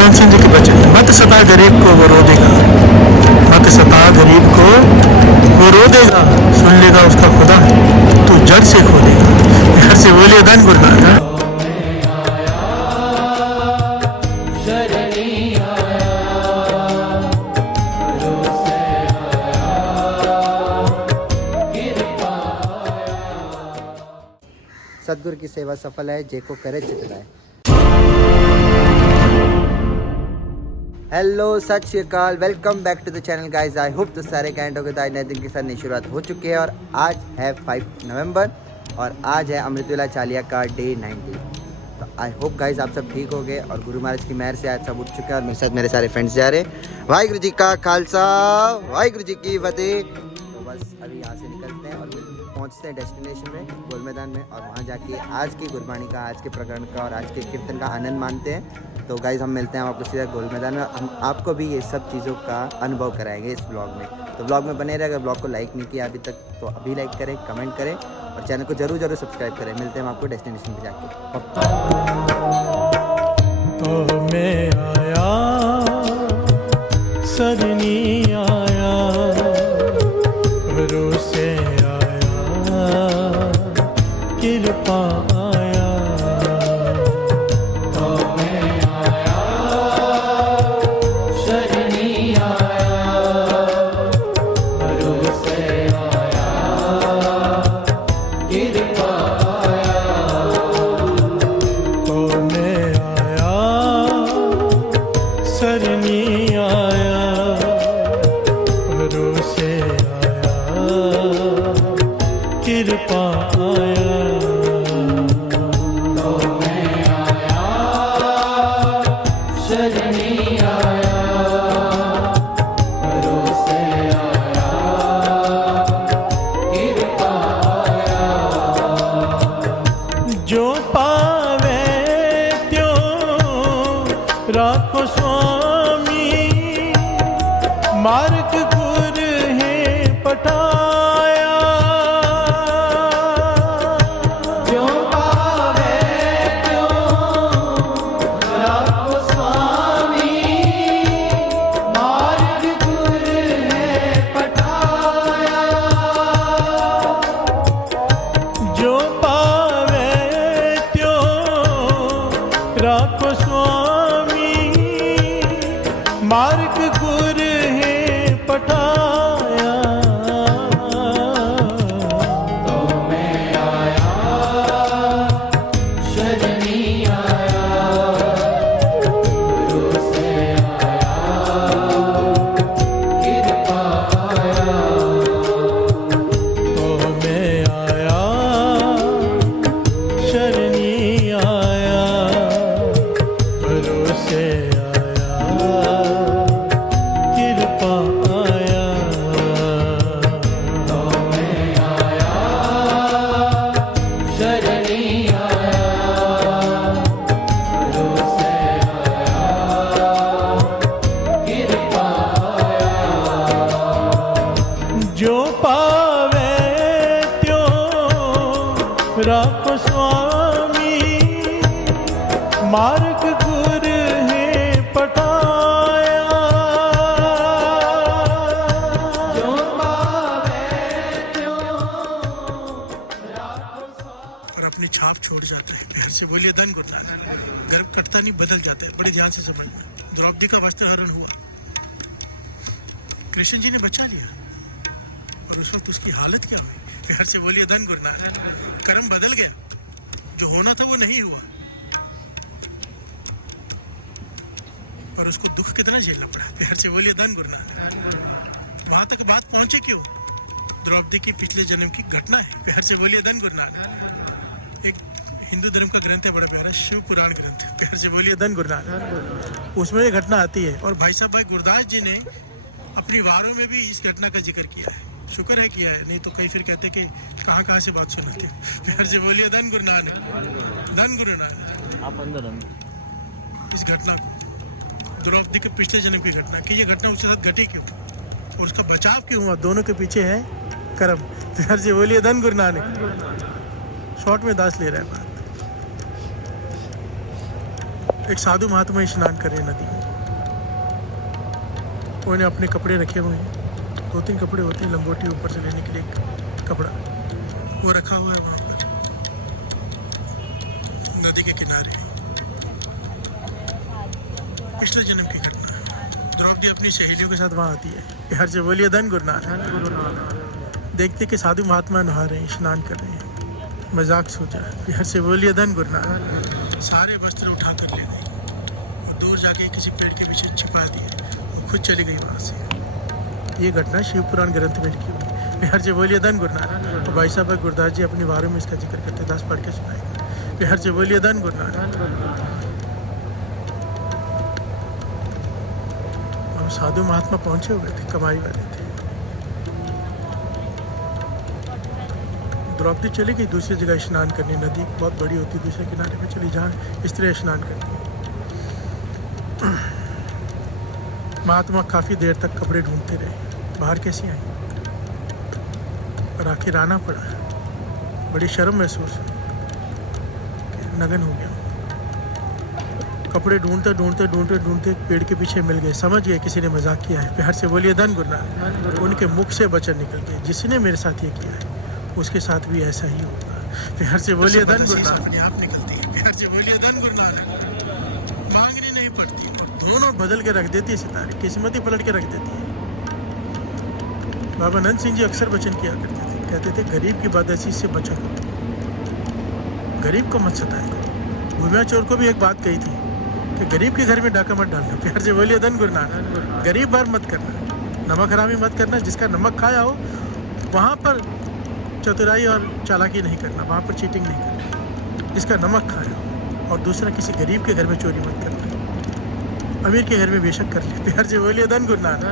आनंद सिंह जी के बच्चे, मत सता गरीब को वो रो देगा, मत सता गरीब को वो रो देगा, सुन लेगा उसका खुदा तू जड़ से खो देगा। घर से बोलिए धन गुरु नानक। सदगुरु की सेवा सफल है, जे को करे चितलाए। हेलो, सत श्री अकाल, welcome back to the channel guys. I hope तो सारे कैंट हो गए। तो आज नए दिन के साथ नई शुरुआत हो चुकी है और आज है 5 नवंबर और आज है अमृतवेला चालिया का डे 90। तो आई होप गाइस आप सब ठीक हो गए और गुरु महाराज की मेहर से आज सब उठ चुके हैं और मेरे साथ मेरे सारे फ्रेंड्स जा रहे हैं। वाहिगुरु जी का खालसा, वाहिगुरु जी की फतेह। तो बस अभी यहाँ से निकलते हैं और पहुँचते हैं डेस्टिनेशन में, गोल मैदान में, और वहाँ जाके आज की गुरबाणी का, आज के प्रकरण का और आज के कीर्तन का आनंद मानते हैं। तो गाइज़ हम मिलते हैं आपको सीधा गोल मैदान में। हम आपको भी ये सब चीज़ों का अनुभव कराएंगे इस ब्लॉग में। तो ब्लॉग में बने रहे। अगर ब्लॉग को लाइक नहीं किया अभी तक तो अभी लाइक करें, कमेंट करें और चैनल को जरूर सब्सक्राइब करें। मिलते हैं हम आपको डेस्टिनेशन पे जाके। तो मैं आया सरनी आया, भरोसे आया, कृपा आया। तो मैं आया शरणी आया, भरोसे आया, कृपा आया। तो मैं आया सरनी आया, भरोसे आया, कृपा आया। तो मैं आया शरणी आया, भरोसे आया, कृपा आया। जो पावे त्यों राखो स्वामी, मार्ग गुर है पठाया। जो पावे त्यों राखो स्वामी, मार्ग गुर है पठाया। जो पावे त्यों राखो स्वामी, मार्ग गुर है पठाया। तो मैं आया शरणी आया, भरोसे आया, कृपा आया। तो मैं आया शरणी आया, भरोसे आया, कृपा आया। तो मैं आया शरणी आया, भरोसे आया, कृपा आया। जो पावे त्यों राखो स्वामी, मार्ग गुर है पठाया। जो पावे त्यों राखो स्वामी। और अपनी छाप छोड़ जाता है। प्यार से बोलिए धन गुरु नानक। गर्भ कटता नहीं, बदल जाता है। बड़े ध्यान से समझना। द्रौपदी का वस्त्रहरण हुआ, कृष्ण जी ने बचा लिया, और उस वक्त उसकी हालत क्या हुई? प्यार से बोलिए धन गुरु नानक। कर्म बदल गया, जो होना था वो नहीं हुआ, और उसको दुख कितना झेलना पड़ा। प्यार से बोलिए धन गुरु नानक। वहां तक बात पहुंचे क्यों? द्रौपदी की पिछले जन्म की घटना है। प्यार से बोलिए धन गुरु नानक। एक हिंदू धर्म का ग्रंथ है, बड़ा प्यारा शिव पुराण ग्रंथ। प्यार से बोलिए धन गुरु नानक। उसमें ये घटना आती है और भाई साहब भाई गुरदास जी ने अपनी वारों में भी इस घटना का जिक्र किया है। शुक्र है किया है, नहीं तो कई फिर कहते कि कहाँ से बात सुनाते हैं। प्यार से बोलिए धन गुरु नानक, धन गुरु नानक। आप अंदर इस घटना को, द्रौपदी के पिछले जन्म की घटना, कि ये घटना उसके साथ घटी क्यों और उसका बचाव क्यों हुआ, दोनों के पीछे है कर्म। प्यार से बोलिए धन गुरु नानक। शॉर्ट में दास ले रहा है बात। एक साधु महात्मा स्नान कर रहे हैं नदी में। उन्होंने अपने कपड़े रखे हुए हैं, 2-3 कपड़े होते हैं लंगोटी ऊपर से लेने के लिए, एक कपड़ा वो रखा हुआ है वहाँ पर नदी के किनारे। पिछले जन्म की घटना है। द्रौपदी अपनी सहेलियों के साथ वहाँ आती है, प्यार से बोलिए धन गुरुनाथ। देखते कि साधु महात्मा नहा रहे हैं, स्नान कर रहे हैं, मजाक सोचा, प्यार से बोलिए धन गुरुनाथ। सारे वस्त्र उठा कर ले गई और दूर जाके किसी पेड़ के पीछे छिपा दिए और खुद चली गई वहाँ से। ये घटना शिव पुराण ग्रंथ में लिखी हुई है, प्यार से बोलिए धन गुरुनाथ। और भाई साहब गुरदास जी अपनी वारों में इसका जिक्र करते, 10 पढ़ के सुनाएगा, प्यार से बोलिए धन गुरुनाथ। साधु महात्मा पहुंचे हुए थे, कमाई वाले थे। द्रौपदी चली गई दूसरी जगह स्नान करने, नदी बहुत बड़ी होती है, दूसरे किनारे पे चली जहाँ स्त्री स्नान करती है। महात्मा काफ़ी देर तक कपड़े ढूंढते रहे, बाहर कैसे आई, पर आखिर आना पड़ा। बड़ी शर्म महसूस हुई, नगन हो गया। कपड़े ढूंढते ढूंढते ढूंढते ढूंढते पेड़ के पीछे मिल गए, समझ गए किसी ने मजाक किया है, प्यार से बोलिए धन गुरुनाथ। उनके मुख से वचन निकल गए, जिसने मेरे साथ ये किया है उसके साथ भी ऐसा ही होगा, प्यार से बोलिए धन गुरुनाथ। अपने आप निकलती है, प्यार से बोलिए धन गुरुनाथ। मांगनी नहीं पड़ती, दोनों बदल के रख देती है सितारे, किस्मत ही पलट के रख देती है। बाबा नंद सिंह जी अक्सर वचन किया करते थे, कहते थे गरीब की बदनसीब से बचो, गरीब को मत सताया। भूमिया चोर को भी एक बात कही थी कि गरीब के घर में डाका मत डालना, प्यार से बोलिए धन गुरुनाथ। गरीब बार मत करना, नमक हरामी मत करना, जिसका नमक खाया हो वहाँ पर चतुराई और चालाकी नहीं करना, वहाँ पर चीटिंग नहीं करना, जिसका नमक खाया हो। और दूसरा, किसी गरीब के घर में चोरी मत करना, अमीर के घर में बेशक कर ले, प्यार से बोलिए धन गुरुनाथ।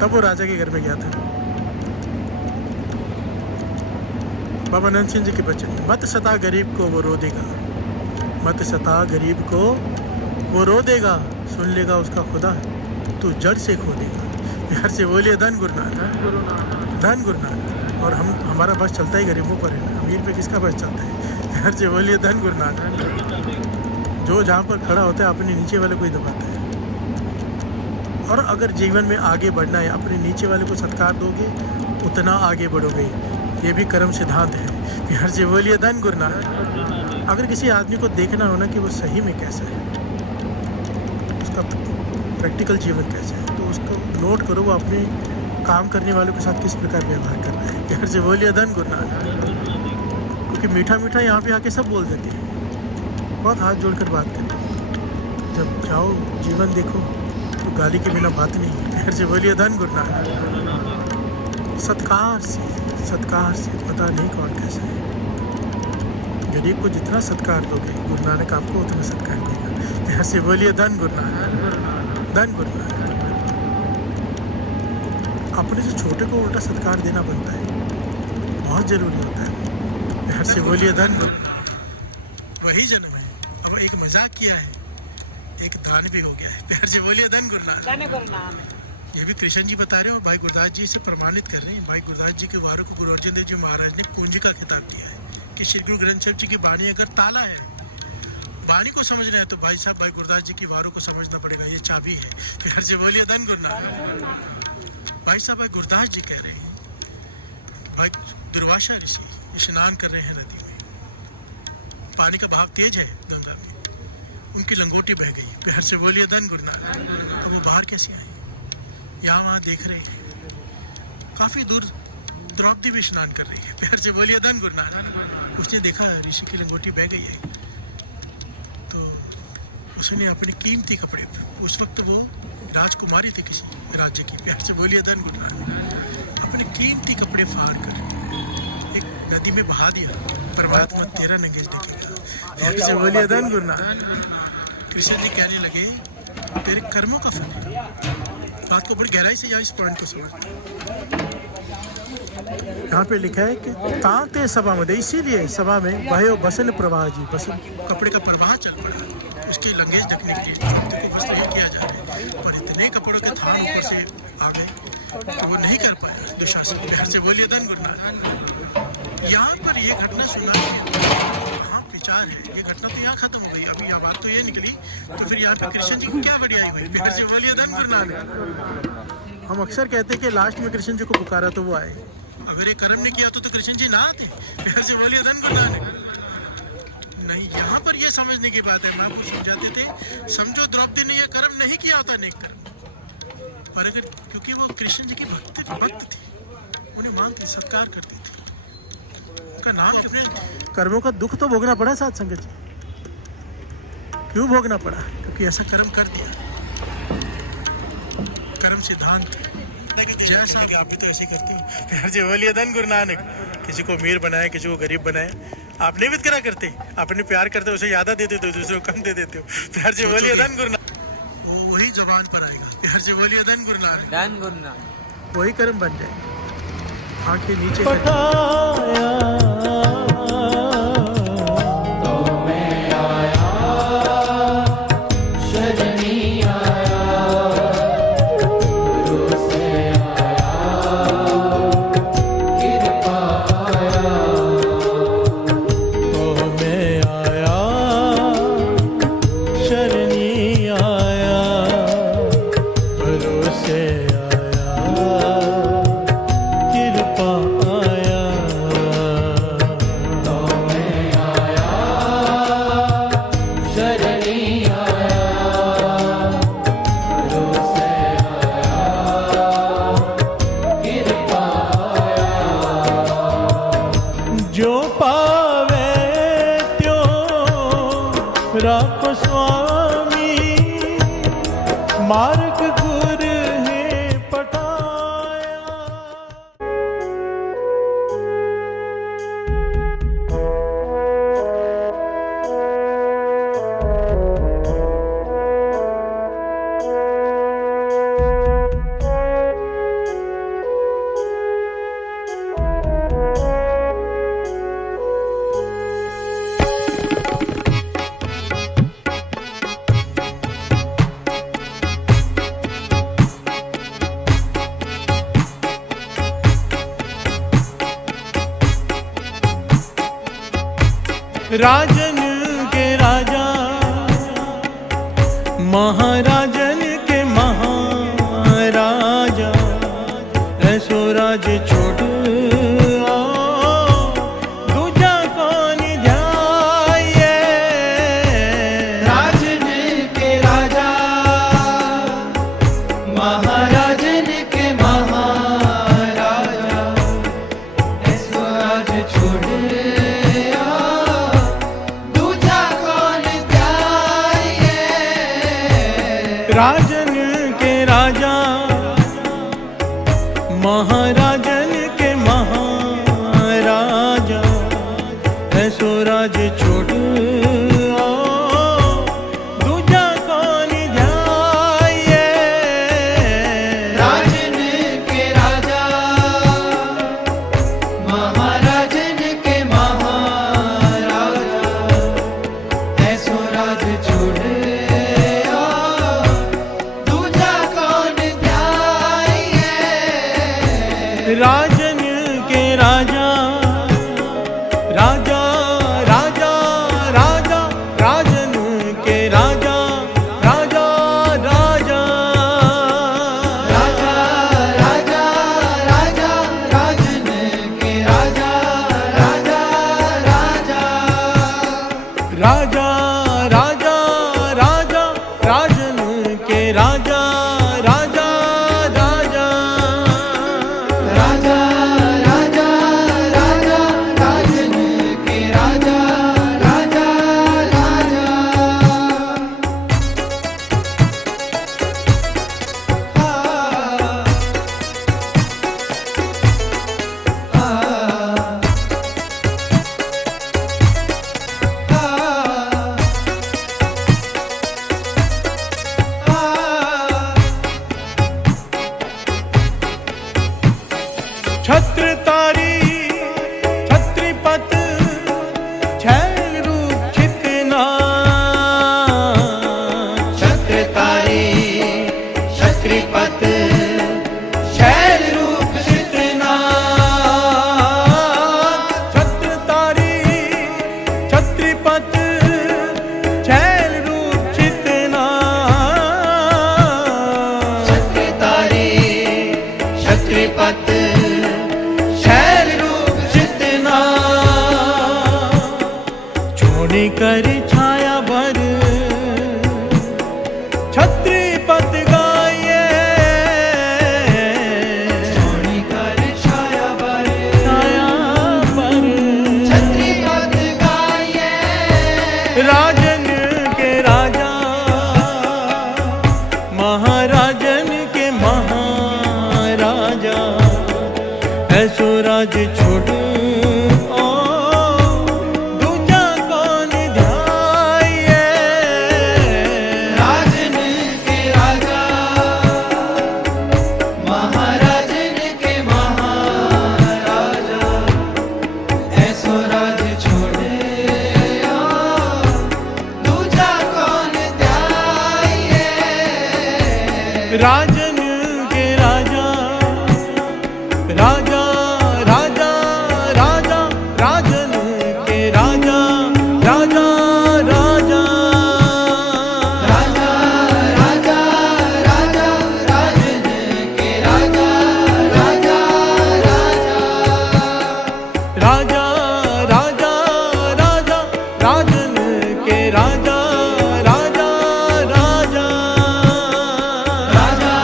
तब वो राजा के घर में गया था। बाबा नंद सिंह जी के बचन, मत सता गरीब को वो रो देगा, मत सता गरीब को वो रो देगा, सुन लेगा उसका खुदा, तू जड़ से खो देगा, प्यार से बोलिए धन गुरुनाथ। धन गुरुनाथ। और हमारा बस चलता ही गरीबों पर है, अमीर पे किसका बस चलता है, प्यार से बोलिए धन गुरुनाथ। जो जहाँ पर खड़ा होता है अपने नीचे वाले को ही दबाता है। और अगर जीवन में आगे बढ़ना है, अपने नीचे वाले को सत्कार दोगे उतना आगे बढ़ोगे, ये भी कर्म सिद्धांत है, प्यार से बोलिए धन गुरुनाथ। अगर किसी आदमी को देखना हो ना कि वो सही में कैसा है, उसका प्रैक्टिकल जीवन कैसा है, तो उसको नोट करो, वो अपने काम करने वालों के साथ किस प्रकार व्यवहार कर रहा है, प्यार से बोलिए धन गुरुनाथ। क्योंकि मीठा मीठा यहाँ पे आके सब बोल देते हैं, बहुत हाथ जोड़कर बात करते हैं, जब जाओ जीवन देखो तो गाली के बिना बात नहीं है, प्यार से बोलिए धन गुरुनाथ। सत्कार से पता नहीं कौन कैसा है। गरीब को जितना सत्कार दोगे गुरु नानक आपको उतना सत्कार देगा, प्यार से बोलिए धन गुरुनाथ। धन गुरुनाथ। अपने से छोटे को उल्टा सत्कार देना बनता है, बहुत जरूरी होता है, प्यार से बोलिए धन गुरुनाथ। वही जन्म है, अब एक मजाक किया है, एक दान भी हो गया है, प्यार से बोलिए धन गुरुनाथ। ये भी कृष्ण जी बता रहे हो, भाई गुरदास जी से प्रमाणित कर रहे हैं। भाई गुरदास जी के वारों को गुरु अर्जन देव जी महाराज ने पूंजी का खिताब दिया है कि श्री गुरु ग्रंथ साहिब जी की बाणी अगर ताला है, बाणी को समझना है तो भाई साहब भाई गुरदास जी की वारों को समझना पड़ेगा, ये चाबी है, प्यार से बोलिए धन गुरुनाथ। भाई साहब भाई गुरदास जी कह रहे हैं, भाई दुर्वासा ऋषि स्नान कर रहे हैं नदी में, पानी का बहाव तेज है गंगा में, उनकी लंगोटी बह गई, प्यार से बोलिए धन गुरुनाथ। अब वो बाहर कैसे आई, यहाँ वहाँ देख रहे हैं, काफी दूर द्रौपदी भी स्नान कर रही है, प्यार से बोलिए धन गुरुनाथ। उसने देखा ऋषि की लंगोटी बह गई है, तो उसने अपने कीमती कपड़े, उस वक्त वो राजकुमारी थी किसी राज्य की, प्यार से बोलिए धन गुरुनाथ, अपने कीमती कपड़े फाड़ कर एक नदी में बहा दिया, परमात्मा तेरा नंगेज देखेगा, प्यार से बोलिए धन गुरुनाथ। कृष्ण जी कहने लगे तेरे कर्मों का फल है। बात को बड़ी गहराई से यहाँ इस पॉइंट को समझ। यहाँ पे लिखा है कि तांते सभा में, इसीलिए सभा में भयो बसन प्रवाह जी, बसन कपड़े का प्रवाह चल पड़ा, उसके लंगेज ढकने के लिए द्रौपदी को वस्त्रहीन किया जा रहा है, पर इतने कपड़ों के थान ऊपर से आ गए तो वो नहीं कर पाया दुशासन, प्यार से बोलिए धन गुरुनाथ। यहाँ पर ये घटना सुना है, हाँ विचार है, ये घटना तो यहाँ खत्म हो गई। अभी यहाँ बात तो ये निकली, तो फिर यहाँ पे कृष्ण जी की क्या बढ़ियाई हुई? प्यार से बोलिए धन गुरु नानक। हम अक्सर कहते हैं कि लास्ट में कृष्ण जी को पुकारा तो वो आए। अगर ये कर्म नहीं किया तो कृष्ण जी ना आते। प्यार से बोलिए धन गुरु नानक। नहीं, यहाँ पर ये समझने की बात है। महापुरुष समझाते थे, समझो द्रौपदी ने ये कर्म नहीं किया होता नेक कर्म, पर अगर क्योंकि वो कृष्ण जी की भक्त थी, उन्हें मानती, सत्कार करती थी, उनका नाम, अपने कर्मों का दुख तो भोगना पड़ा साथ संगत जी। क्यों भोगना पड़ा? क्योंकि ऐसा कर्म कर दिया। कर्म सिद्धांत जैसा आप भी तो ऐसे करते हो। प्यार से बोलिए धन गुरु नानक। किसी को अमीर बनाए, किसी को गरीब बनाए, आप नहीं वित्करा करते, अपने प्यार करते हो, उसे ज्यादा दे देते हो, दूसरे को कम दे देते हो। प्यार से बोलिए धन गुरु नानक। वो वही जबान पर आएगा। प्यार से बोलिए धन गुरु नानक। धन गुरु नानक। वही कर्म बन जाए। आंखें नीचे राखो स्वामी, मार्ग गुर है पठाया। राजन के राजा, महाराजन के महाराजा, ऐसो राज छोड़ दूजा कौन ध्याये। राजन के राजा, महाराजन के महाराजा, ऐसो राज छोड़ राजन के राजा, महाराजन के महाराजा, ऐसो राज छोड़ दूजा कौन ध्याये। राजन के राजा, महाराजन के महाराजा, ऐसो राज छोड़ राजन के राजा, राजा राजा राजा, राजन के राजा, राजा राजा, राजा राजा राजा, राजन के राजा, राजा राजा, राजा राजा राजा, राजन के राजा, राजा राजा, राजा राजा राजा, राजन के राजा, राजा राजा। छत्रतारी छत्रीपत छैल रूप छितना, छत्रतारी छत्रीपत छैल रूप छितना, छत्रतारी छत्रीपत छोड़ी कर छाया भर छत्रीपत गाये छोड़ी कर छाया भर छत्रीपत गाये राजन के राजा महाराजन के महाराजा ऐसो राज छोड़ू दूजा कौन ध्याये राजन के राजा महाराजन के महाराजा ऐसो राज छोड़े दूजा कौन ध्याये राजन के राजा राजा राजा राजा राजन के राजा राजा राजा राजा राजा राजा राजन के राजा राजा राजा राजा राजा राजन के राजा राजा राजा राजा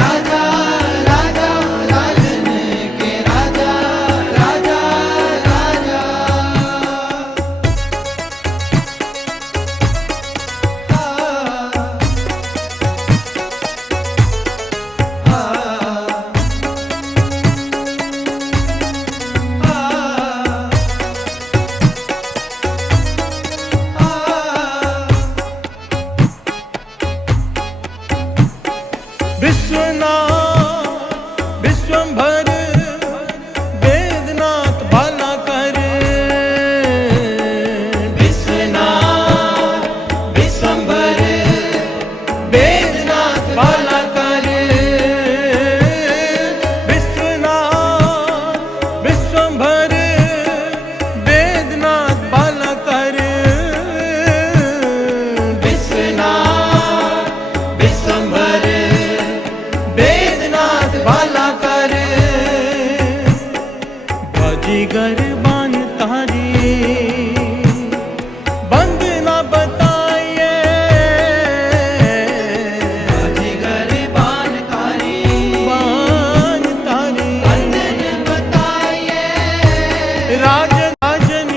राजा राजा राजन के राजा राजा राजा विश्वनाथ विश्वंभर वेदनाथ भला कर विश्वनाथ विश्वंभर वेदनाथ भला कर विश्वनाथ विश्वंभर वेदनाथ भला कर विश्वनाथ विश्वंभर वेदनाथ भला कर बाजीगर बान तारी बंद न बताइए बाजीगर बान तारी बंद न बताइए राजन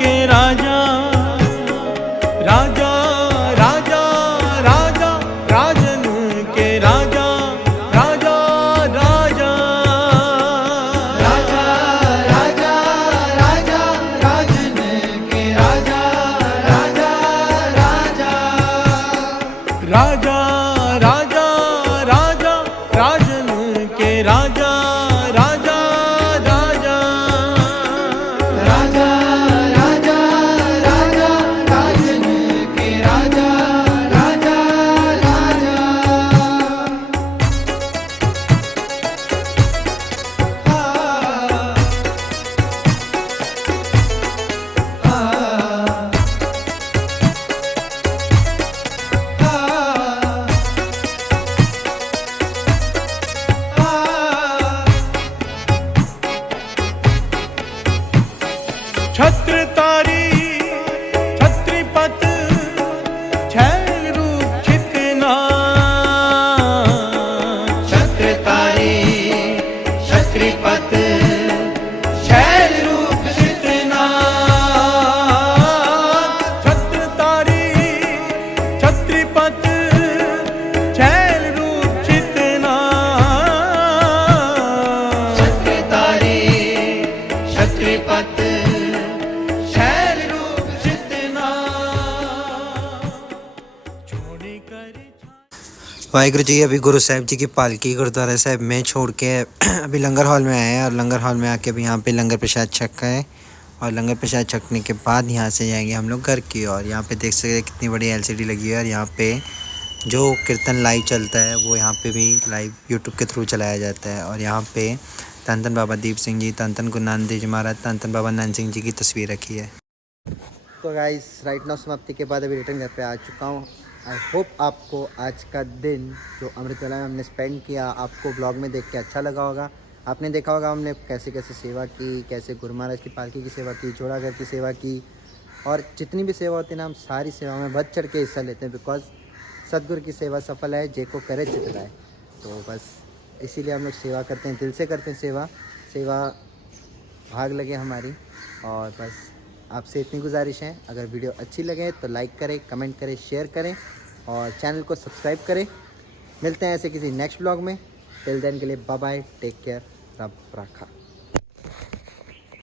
के राजा राजा राजा राजा राजन के राजा राजा राजा राजा राजा राजा राजन के राजा राजा राजा राजा राजा राजा राजन के राजा राजा राजा राजा राजा राजा राजन के राजा राजा राजा छत्रतारी छत्रीपत छैल रूप छितना छत्रतारी छत्रीपत छैल रूप छितना छत्रतारी छत्रीपत छैल रूप छितना छत्रतारी छत्रीपत छैल रूप छितना छोड़ी कर वाहिगुरु जी, अभी गुरु साहिब जी की पालकी गुरुद्वारा साहिब में छोड़ के अभी लंगर हॉल में आए हैं और लंगर हॉल में आके अभी यहाँ पे लंगर प्रसाद छक है और लंगर प्रसाद छकने के बाद यहाँ से जाएंगे हम लोग घर की ओर। यहाँ पे देख सकते हैं कितनी बड़ी एलसीडी लगी है और यहाँ पे जो कीर्तन लाइव चलता है वो यहाँ पे भी लाइव यूट्यूब के थ्रू चलाया जाता है। और यहाँ पे धन धन बाबा दीप सिंह जी, धन धन गुरु नानक देव जी महाराज, धन धन बाबा नंद सिंह जी की तस्वीर रखी है। तो गाइस राइट नाउ समाप्ति के बाद अभी रिटर्न घर पे आ चुका हूँ। आई होप आपको आज का दिन जो अमृतवेला में हमने स्पेंड किया आपको ब्लॉग में देख के अच्छा लगा होगा। आपने देखा होगा हमने कैसे कैसे सेवा की, कैसे गुरु महाराज की पालकी की सेवा की, जोड़ाघर की सेवा की और जितनी भी सेवा होती है ना, हम सारी सेवा में बढ़ चढ़ के हिस्सा लेते हैं, बिकॉज सदगुरु की सेवा सफल है जे को करे चितलाए। तो बस इसीलिए हम लोग सेवा करते हैं, दिल से करते हैं सेवा भाग लगे हमारी। और बस आपसे इतनी गुजारिश है, अगर वीडियो अच्छी लगे तो लाइक करें, कमेंट करें, शेयर करें और चैनल को सब्सक्राइब करें। मिलते हैं ऐसे किसी नेक्स्ट ब्लॉग में। टिल देन के लिए बाय बाय, टेक केयर, रब रखा।